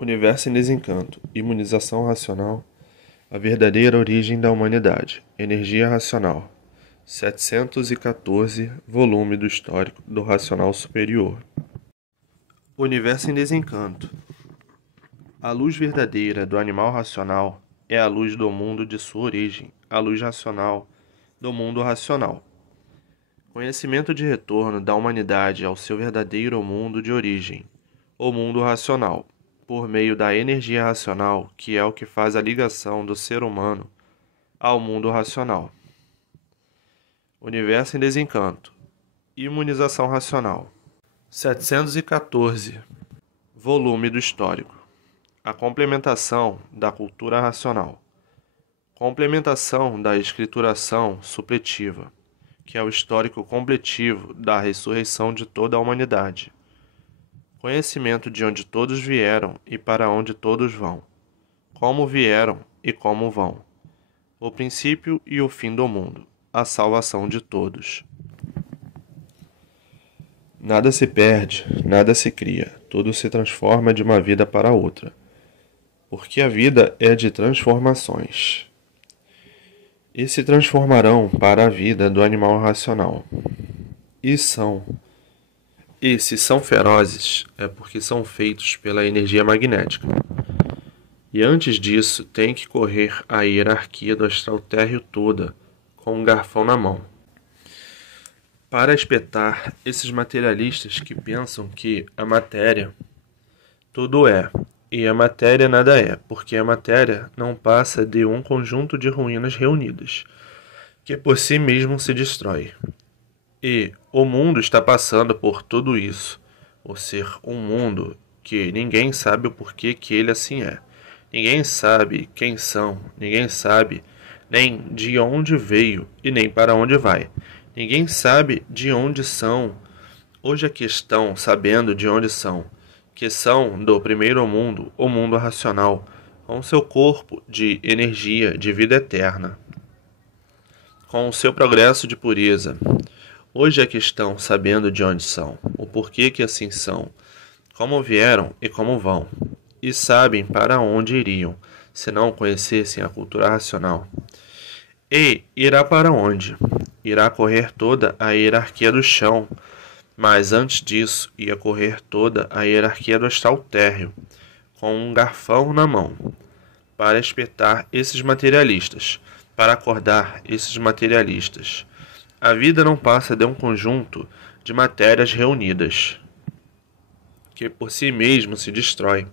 Universo em desencanto, imunização racional, a verdadeira origem da humanidade, energia racional, 714, volume do histórico do racional superior. Universo em desencanto. A luz verdadeira do animal racional é a luz do mundo de sua origem, a luz racional do mundo racional. Conhecimento de retorno da humanidade ao seu verdadeiro mundo de origem, o mundo racional, por meio da energia racional, que é o que faz a ligação do ser humano ao mundo racional. Universo em desencanto. Imunização racional. 714. Volume do histórico. A complementação da cultura racional. Complementação da escrituração supletiva, que é o histórico completivo da ressurreição de toda a humanidade. Conhecimento de onde todos vieram e para onde todos vão. Como vieram e como vão. O princípio e o fim do mundo. A salvação de todos. Nada se perde, nada se cria. Tudo se transforma de uma vida para outra. Porque a vida é de transformações. E se transformarão para a vida do animal racional. E se são ferozes, é porque são feitos pela energia magnética. E antes disso, tem que correr a hierarquia do astral térreo toda, com um garfão na mão. Para espetar esses materialistas que pensam que a matéria tudo é, e a matéria nada é, porque a matéria não passa de um conjunto de ruínas reunidas, que por si mesmo se destrói. E o mundo está passando por tudo isso, por ser um mundo que ninguém sabe o porquê que ele assim é. Ninguém sabe quem são, ninguém sabe nem de onde veio e nem para onde vai. Ninguém sabe de onde são. Hoje a questão, sabendo de onde são, que são do primeiro mundo, o mundo racional, com seu corpo de energia, de vida eterna, com o seu progresso de pureza. Hoje a questão, sabendo de onde são, o porquê que assim são, como vieram e como vão, e sabem para onde iriam, se não conhecessem a cultura racional. E irá para onde? Irá correr toda a hierarquia do chão, mas antes disso ia correr toda a hierarquia do astral térreo, com um garfão na mão, para espetar esses materialistas, para acordar esses materialistas. A vida não passa de um conjunto de matérias reunidas, que por si mesmo se destrói.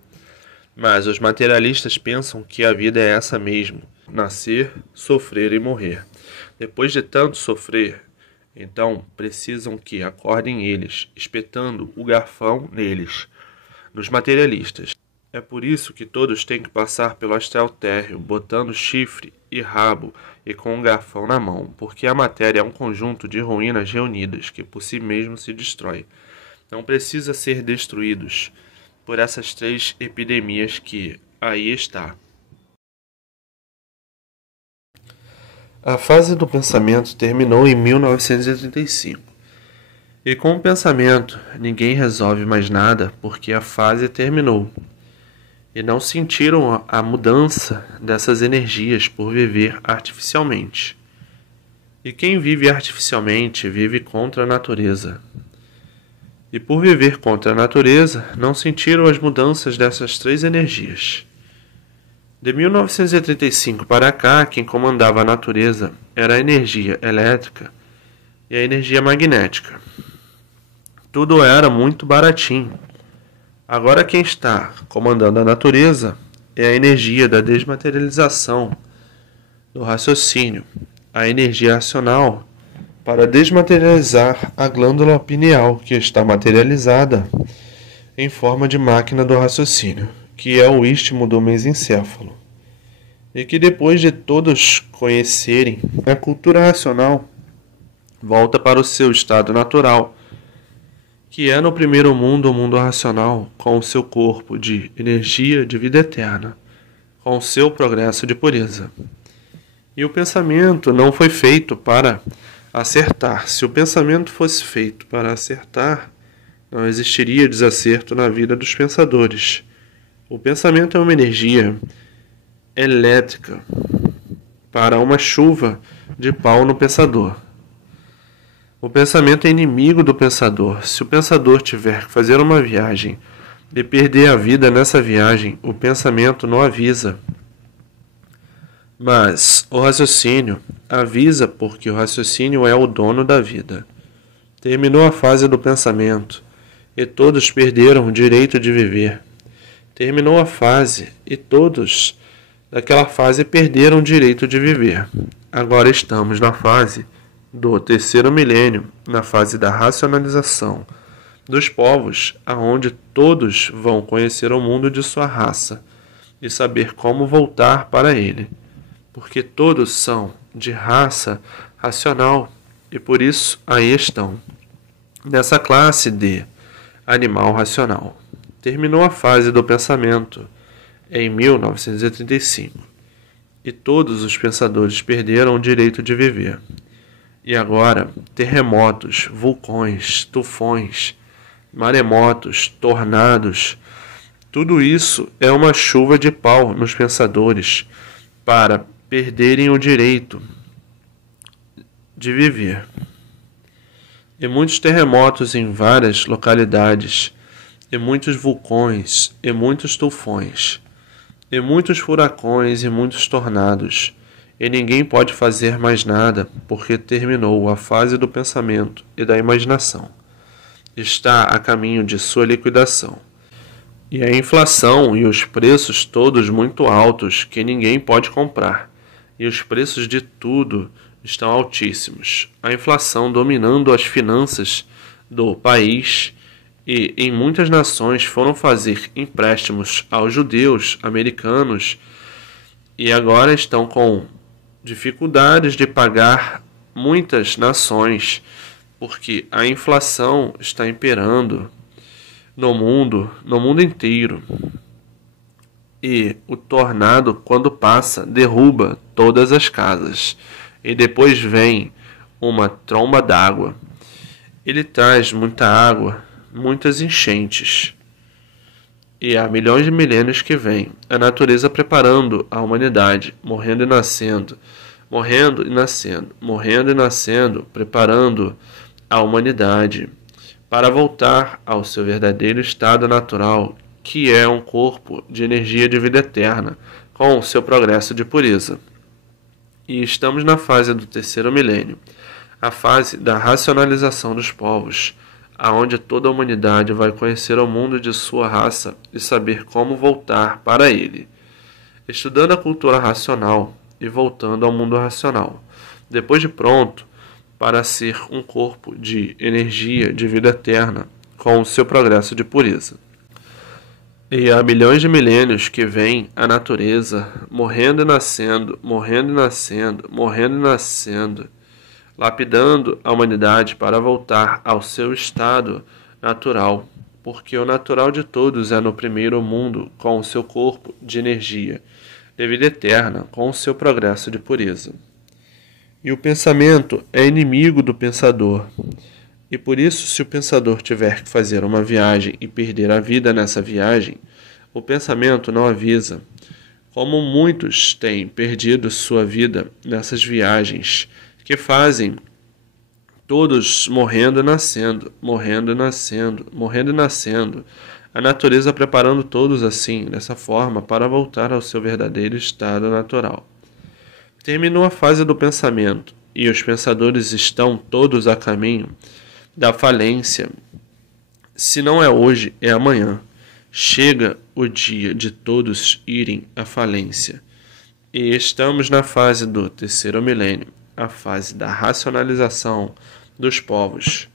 Mas os materialistas pensam que a vida é essa mesmo, nascer, sofrer e morrer. Depois de tanto sofrer, então precisam que acordem eles, espetando o garfão neles, nos materialistas. É por isso que todos têm que passar pelo astral térreo, botando chifre e rabo e com um garfão na mão, porque a matéria é um conjunto de ruínas reunidas que por si mesmo se destrói. Não precisa ser destruídos por essas 3 epidemias que aí está. A fase do pensamento terminou em 1935. E com o pensamento, ninguém resolve mais nada porque a fase terminou. E não sentiram a mudança dessas energias por viver artificialmente. E quem vive artificialmente vive contra a natureza. E por viver contra a natureza, não sentiram as mudanças dessas 3 energias. De 1935 para cá, quem comandava a natureza era a energia elétrica e a energia magnética. Tudo era muito baratinho. Agora quem está comandando a natureza é a energia da desmaterialização do raciocínio, a energia racional, para desmaterializar a glândula pineal, que está materializada em forma de máquina do raciocínio, que é o istmo do mesencéfalo, e que depois de todos conhecerem a cultura racional, volta para o seu estado natural, que é no primeiro mundo o mundo racional, com o seu corpo de energia de vida eterna, com o seu progresso de pureza. E o pensamento não foi feito para acertar. Se o pensamento fosse feito para acertar, não existiria desacerto na vida dos pensadores. O pensamento é uma energia elétrica para uma chuva de pau no pensador. O pensamento é inimigo do pensador. Se o pensador tiver que fazer uma viagem e perder a vida nessa viagem, o pensamento não avisa. Mas o raciocínio avisa, porque o raciocínio é o dono da vida. Terminou a fase do pensamento e todos perderam o direito de viver. Terminou a fase e todos daquela fase perderam o direito de viver. Agora estamos na fase do terceiro milênio, na fase da racionalização dos povos, aonde todos vão conhecer o mundo de sua raça e saber como voltar para ele, porque todos são de raça racional e por isso aí estão nessa classe de animal racional. Terminou a fase do pensamento em 1935 e todos os pensadores perderam o direito de viver. E agora, terremotos, vulcões, tufões, maremotos, tornados, tudo isso é uma chuva de pau nos pensadores para perderem o direito de viver. E muitos terremotos em várias localidades, e muitos vulcões, e muitos tufões, e muitos furacões e muitos tornados. E ninguém pode fazer mais nada, porque terminou a fase do pensamento e da imaginação. Está a caminho de sua liquidação. E a inflação e os preços todos muito altos, que ninguém pode comprar. E os preços de tudo estão altíssimos. A inflação dominando as finanças do país, e em muitas nações foram fazer empréstimos aos judeus americanos e agora estão com dificuldades de pagar muitas nações, porque a inflação está imperando no mundo inteiro. E o tornado, quando passa, derruba todas as casas. E depois vem uma tromba d'água. Ele traz muita água, muitas enchentes. E há milhões de milênios que vêm, a natureza preparando a humanidade, morrendo e nascendo, morrendo e nascendo, morrendo e nascendo, preparando a humanidade para voltar ao seu verdadeiro estado natural, que é um corpo de energia de vida eterna, com o seu progresso de pureza. E estamos na fase do terceiro milênio, a fase da racionalização dos povos, aonde toda a humanidade vai conhecer o mundo de sua raça e saber como voltar para ele, estudando a cultura racional e voltando ao mundo racional, depois de pronto para ser um corpo de energia de vida eterna com o seu progresso de pureza. E há milhões de milênios que vem a natureza morrendo e nascendo, morrendo e nascendo, morrendo e nascendo, lapidando a humanidade para voltar ao seu estado natural, porque o natural de todos é no primeiro mundo, com o seu corpo de energia, de vida eterna, com o seu progresso de pureza. E o pensamento é inimigo do pensador, e por isso, se o pensador tiver que fazer uma viagem e perder a vida nessa viagem, o pensamento não avisa. Como muitos têm perdido sua vida nessas viagens, que fazem todos morrendo e nascendo, morrendo e nascendo, morrendo e nascendo, a natureza preparando todos assim, dessa forma, para voltar ao seu verdadeiro estado natural. Terminou a fase do pensamento, e os pensadores estão todos a caminho da falência. Se não é hoje, é amanhã. Chega o dia de todos irem à falência. E estamos na fase do terceiro milênio, a fase da racionalização dos povos,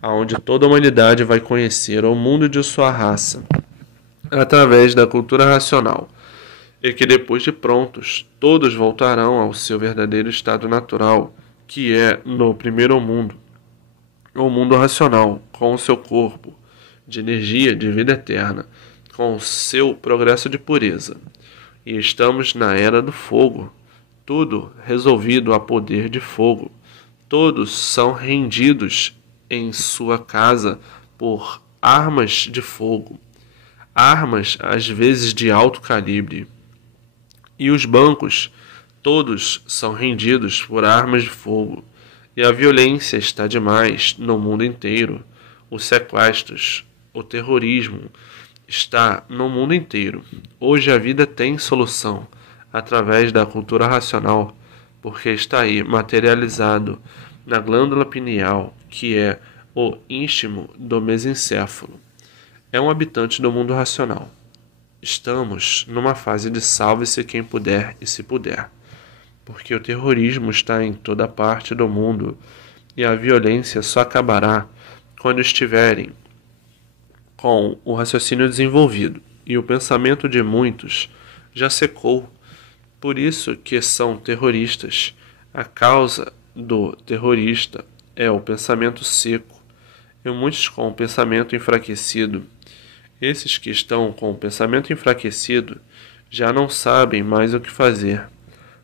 aonde toda a humanidade vai conhecer o mundo de sua raça através da cultura racional, e que depois de prontos, todos voltarão ao seu verdadeiro estado natural, que é no primeiro mundo, o mundo racional, com o seu corpo de energia de vida eterna, com o seu progresso de pureza. E estamos na era do fogo, tudo resolvido a poder de fogo. Todos são rendidos em sua casa por armas de fogo. armas às vezes de alto calibre, e os bancos todos são rendidos por armas de fogo, e a violência está demais no mundo inteiro. Os sequestros, o terrorismo está no mundo inteiro. Hoje a vida tem solução através da cultura racional, porque está aí materializado na glândula pineal, que é o istmo do mesencéfalo. É um habitante do mundo racional. Estamos numa fase de salve-se quem puder e se puder, porque o terrorismo está em toda parte do mundo e a violência só acabará quando estiverem com o raciocínio desenvolvido, e o pensamento de muitos já secou. Por isso que são terroristas. A causa do terrorista é o pensamento seco, e muitos com o pensamento enfraquecido. Esses que estão com o pensamento enfraquecido já não sabem mais o que fazer,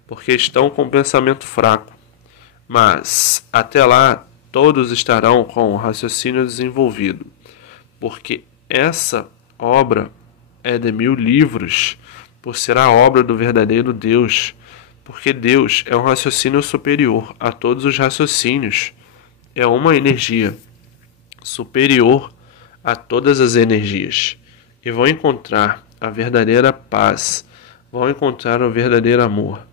porque estão com o pensamento fraco. Mas, até lá, todos estarão com o raciocínio desenvolvido, porque essa obra é de 1000 livros, por ser a obra do verdadeiro Deus, porque Deus é um raciocínio superior a todos os raciocínios, é uma energia superior a todas as energias, e vão encontrar a verdadeira paz, vão encontrar o verdadeiro amor,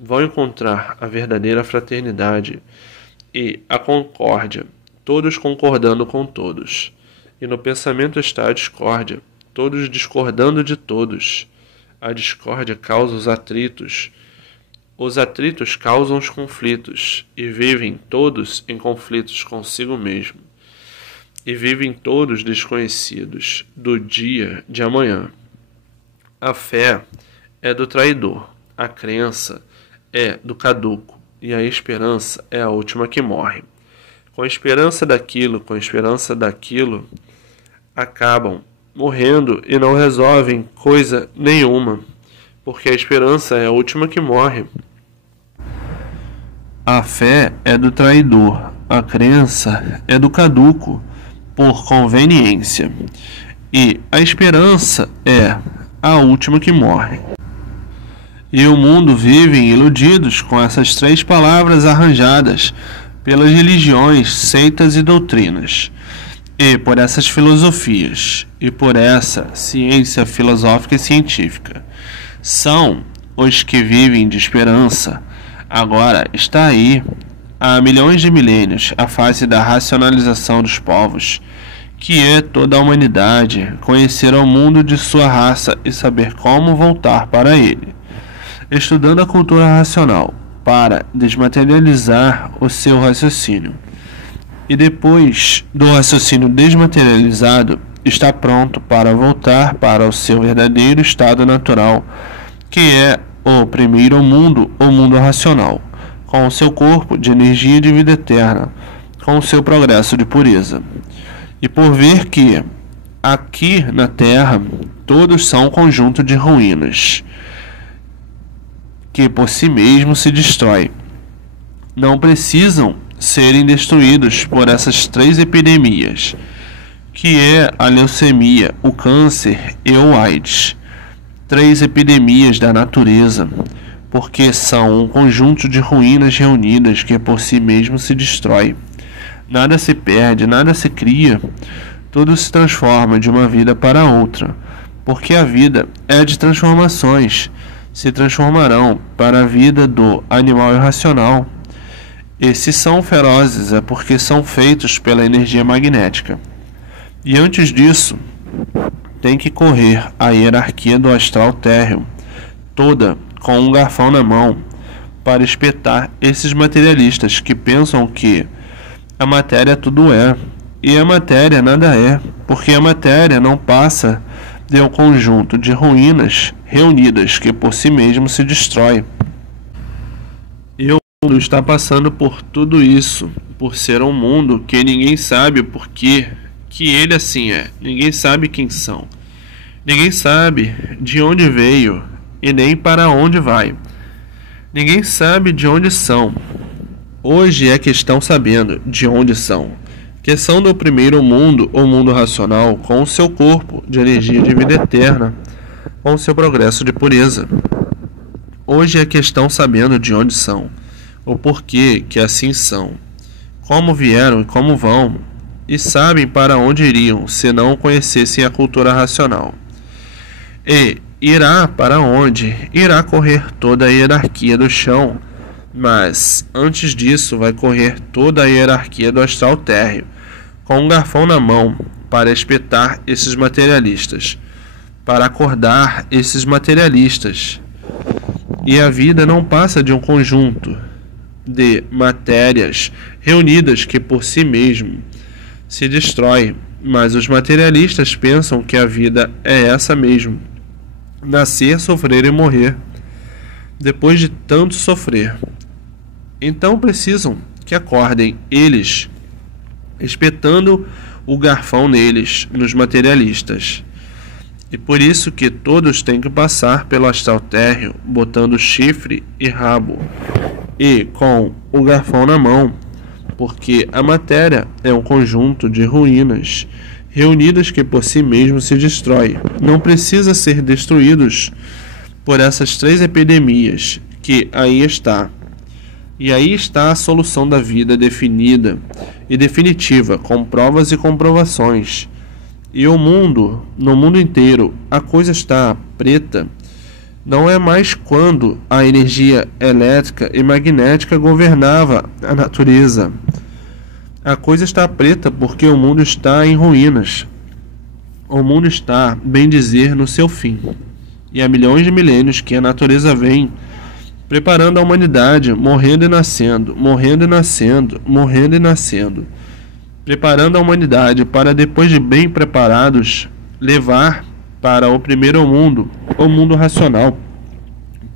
vão encontrar a verdadeira fraternidade e a concórdia, todos concordando com todos. E no pensamento está a discórdia, todos discordando de todos. A discórdia causa os atritos causam os conflitos, e vivem todos em conflitos consigo mesmo. E vivem todos desconhecidos do dia de amanhã. A fé é do traidor, a crença é do caduco, e a esperança é a última que morre. Com a esperança daquilo, acabam morrendo e não resolvem coisa nenhuma, porque a esperança é a última que morre. A fé é do traidor, a crença é do caduco, por conveniência, e a esperança é a última que morre. E o mundo vive iludidos com essas 3 palavras arranjadas pelas religiões, seitas e doutrinas, e por essas filosofias, e por essa ciência filosófica e científica. São os que vivem de esperança. Agora está aí, há milhões de milênios, a fase da racionalização dos povos, que é toda a humanidade conhecer o mundo de sua raça e saber como voltar para ele, estudando a cultura racional para desmaterializar o seu raciocínio. E depois do raciocínio desmaterializado, está pronto para voltar para o seu verdadeiro estado natural, que é o primeiro mundo, o mundo racional, com o seu corpo de energia de vida eterna, com o seu progresso de pureza. E por ver que, aqui na Terra, todos são um conjunto de ruínas, que por si mesmo se destrói. Não precisam serem destruídos por essas 3 epidemias, que é a leucemia, o câncer e o AIDS. 3 epidemias da natureza, porque são um conjunto de ruínas reunidas que por si mesmo se destrói. Nada se perde, nada se cria, tudo se transforma de uma vida para outra, porque a vida é de transformações, se transformarão para a vida do animal irracional. E se são ferozes é porque são feitos pela energia magnética. E antes disso, tem que correr a hierarquia do astral térreo, toda com um garfão na mão, para espetar esses materialistas que pensam que a matéria tudo é, e a matéria nada é, porque a matéria não passa de um conjunto de ruínas reunidas que por si mesmo se destrói. E o mundo está passando por tudo isso, por ser um mundo que ninguém sabe o porquê que ele assim é, ninguém sabe quem são, ninguém sabe de onde veio e nem para onde vai, ninguém sabe de onde são. Hoje é que estão sabendo de onde são, que são do primeiro mundo ou mundo racional, com o seu corpo de energia de vida eterna, com o seu progresso de pureza. Hoje é questão sabendo de onde são, o porquê que assim são, como vieram e como vão, e sabem para onde iriam se não conhecessem a cultura racional. E irá para onde irá correr toda a hierarquia do chão, mas antes disso vai correr toda a hierarquia do astral térreo, com um garfão na mão para espetar esses materialistas, para acordar esses materialistas. E a vida não passa de um conjunto de matérias reunidas que por si mesmo se destrói, mas os materialistas pensam que a vida é essa mesmo: nascer, sofrer e morrer. Depois de tanto sofrer, então precisam que acordem eles, espetando o garfão neles, nos materialistas. E por isso que todos têm que passar pelo astral térreo, botando chifre e rabo, e com o garfão na mão, porque a matéria é um conjunto de ruínas reunidas que por si mesmo se destrói. Não precisa ser destruídos por essas 3 epidemias que aí está. E aí está a solução da vida definida e definitiva, com provas e comprovações. E no mundo inteiro, a coisa está preta. Não é mais quando a energia elétrica e magnética governava a natureza. A coisa está preta porque o mundo está em ruínas. O mundo está, bem dizer, no seu fim. E há milhões de milênios que a natureza vem preparando a humanidade, morrendo e nascendo, morrendo e nascendo, morrendo e nascendo. Preparando a humanidade para, depois de bem preparados, levar para o primeiro mundo, o mundo racional,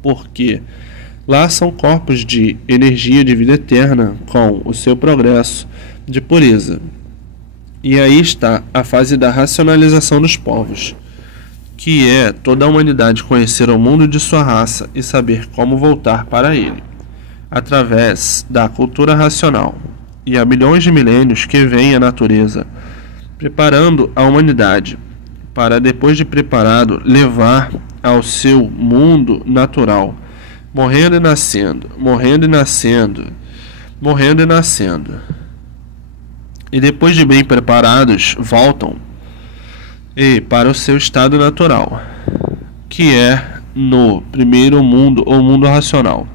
porque lá são corpos de energia de vida eterna com o seu progresso de pureza. E aí está a fase da racionalização dos povos, que é toda a humanidade conhecer o mundo de sua raça e saber como voltar para ele, através da cultura racional. E há milhões de milênios que vem a natureza preparando a humanidade para, depois de preparado, levar ao seu mundo natural, morrendo e nascendo, morrendo e nascendo, morrendo e nascendo. E depois de bem preparados, voltam para o seu estado natural, que é no primeiro mundo ou mundo racional,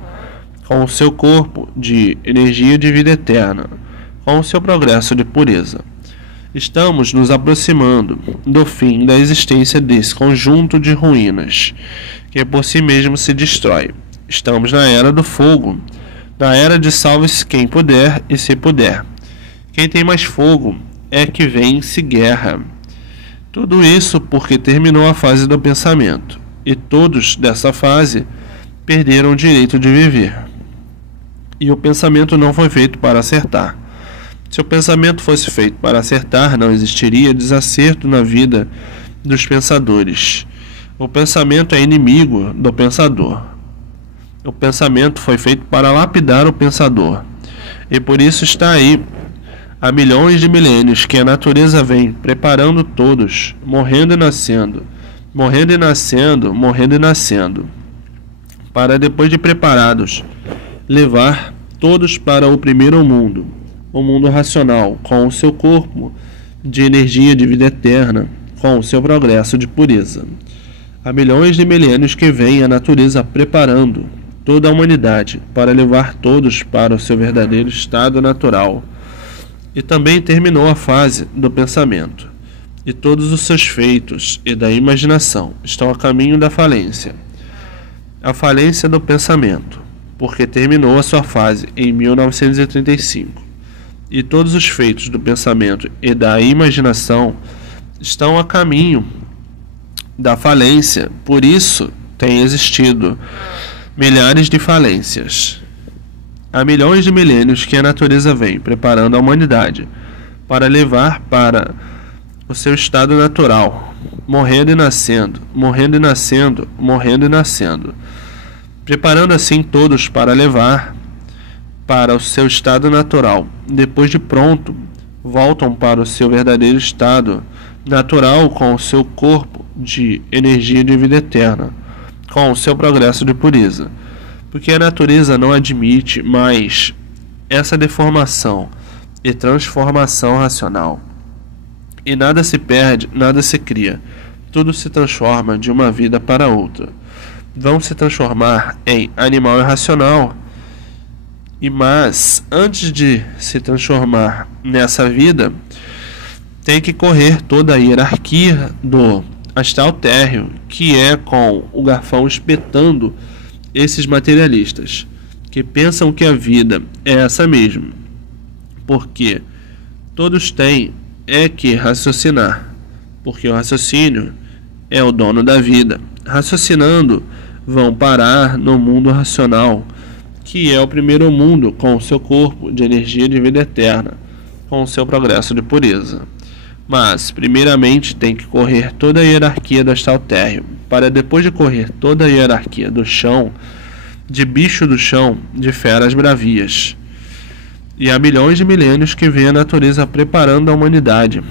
com o seu corpo de energia de vida eterna, com o seu progresso de pureza. Estamos nos aproximando do fim da existência desse conjunto de ruínas, que por si mesmo se destrói. Estamos na era do fogo, na era de salve-se quem puder e se puder. Quem tem mais fogo é que vence guerra. Tudo isso porque terminou a fase do pensamento, e todos dessa fase perderam o direito de viver. E o pensamento não foi feito para acertar. Se o pensamento fosse feito para acertar, não existiria desacerto na vida dos pensadores. O pensamento é inimigo do pensador. O pensamento foi feito para lapidar o pensador. E por isso está aí, há milhões de milênios, que a natureza vem preparando todos, morrendo e nascendo, morrendo e nascendo, morrendo e nascendo, para, depois de preparados, levar todos para o primeiro mundo, o mundo racional, com o seu corpo de energia de vida eterna, com o seu progresso de pureza. Há milhões de milênios que vem a natureza preparando toda a humanidade para levar todos para o seu verdadeiro estado natural. E também terminou a fase do pensamento, e todos os seus feitos e da imaginação estão a caminho da falência. A falência do pensamento, porque terminou a sua fase em 1935. E todos os feitos do pensamento e da imaginação estão a caminho da falência. Por isso tem existido milhares de falências. Há milhões de milênios que a natureza vem preparando a humanidade para levar para o seu estado natural, morrendo e nascendo, morrendo e nascendo, morrendo e nascendo, preparando assim todos para levar para o seu estado natural, depois de pronto, voltam para o seu verdadeiro estado natural com o seu corpo de energia de vida eterna, com o seu progresso de pureza. Porque a natureza não admite mais essa deformação e transformação racional. E nada se perde, nada se cria. Tudo se transforma de uma vida para outra. Vão se transformar em animal irracional. Mas antes de se transformar nessa vida, tem que correr toda a hierarquia do astral térreo, que é com o garfão espetando esses materialistas, que pensam que a vida é essa mesmo. Porque todos têm que raciocinar, porque o raciocínio é o dono da vida. Raciocinando, vão parar no mundo racional, que é o primeiro mundo com o seu corpo de energia de vida eterna, com o seu progresso de pureza. Mas, primeiramente, tem que correr toda a hierarquia do astral térreo, para depois de correr toda a hierarquia do chão, de bicho do chão, de feras bravias. E há milhões de milênios que vem a natureza preparando a humanidade,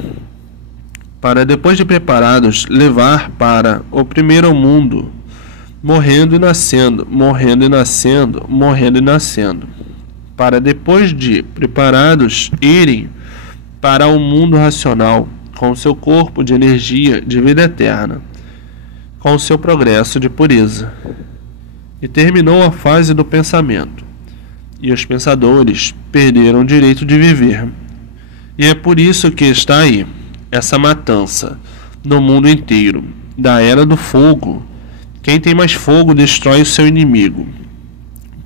para depois de preparados, levar para o primeiro mundo, morrendo e nascendo, morrendo e nascendo, morrendo e nascendo, para depois de preparados irem para o mundo racional, com seu corpo de energia de vida eterna, com seu progresso de pureza. E terminou a fase do pensamento, e os pensadores perderam o direito de viver. E é por isso que está aí essa matança no mundo inteiro, da era do fogo. Quem tem mais fogo destrói o seu inimigo,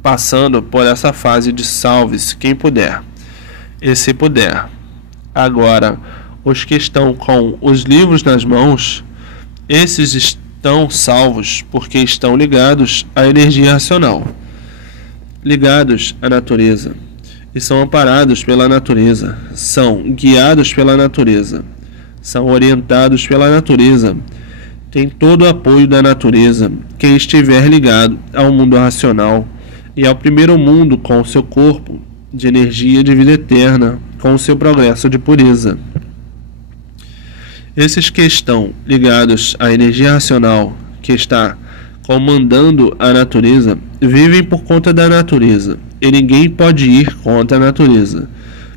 passando por essa fase de salve-se quem puder, e se puder. Agora, os que estão com os livros nas mãos, esses estão salvos porque estão ligados à energia racional, ligados à natureza, e são amparados pela natureza, são guiados pela natureza, são orientados pela natureza. Tem todo o apoio da natureza quem estiver ligado ao mundo racional e ao primeiro mundo com o seu corpo de energia de vida eterna, com o seu progresso de pureza. Esses que estão ligados à energia racional, que está comandando a natureza, vivem por conta da natureza, e ninguém pode ir contra a natureza,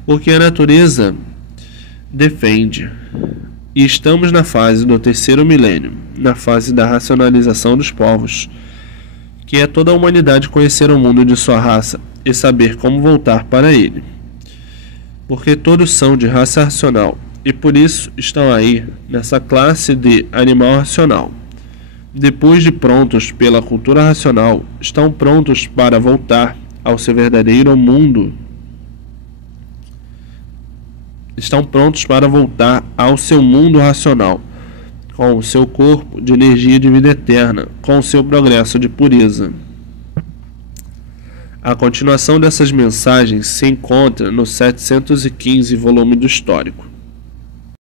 porque a natureza defende. E estamos na fase do terceiro milênio, na fase da racionalização dos povos, que é toda a humanidade conhecer o mundo de sua raça e saber como voltar para ele. Porque todos são de raça racional, e por isso estão aí nessa classe de animal racional. Depois de prontos pela cultura racional, estão prontos para voltar ao seu verdadeiro mundo. Estão prontos para voltar ao seu mundo racional, com o seu corpo de energia de vida eterna, com o seu progresso de pureza. A continuação dessas mensagens se encontra no 715 volume do Histórico.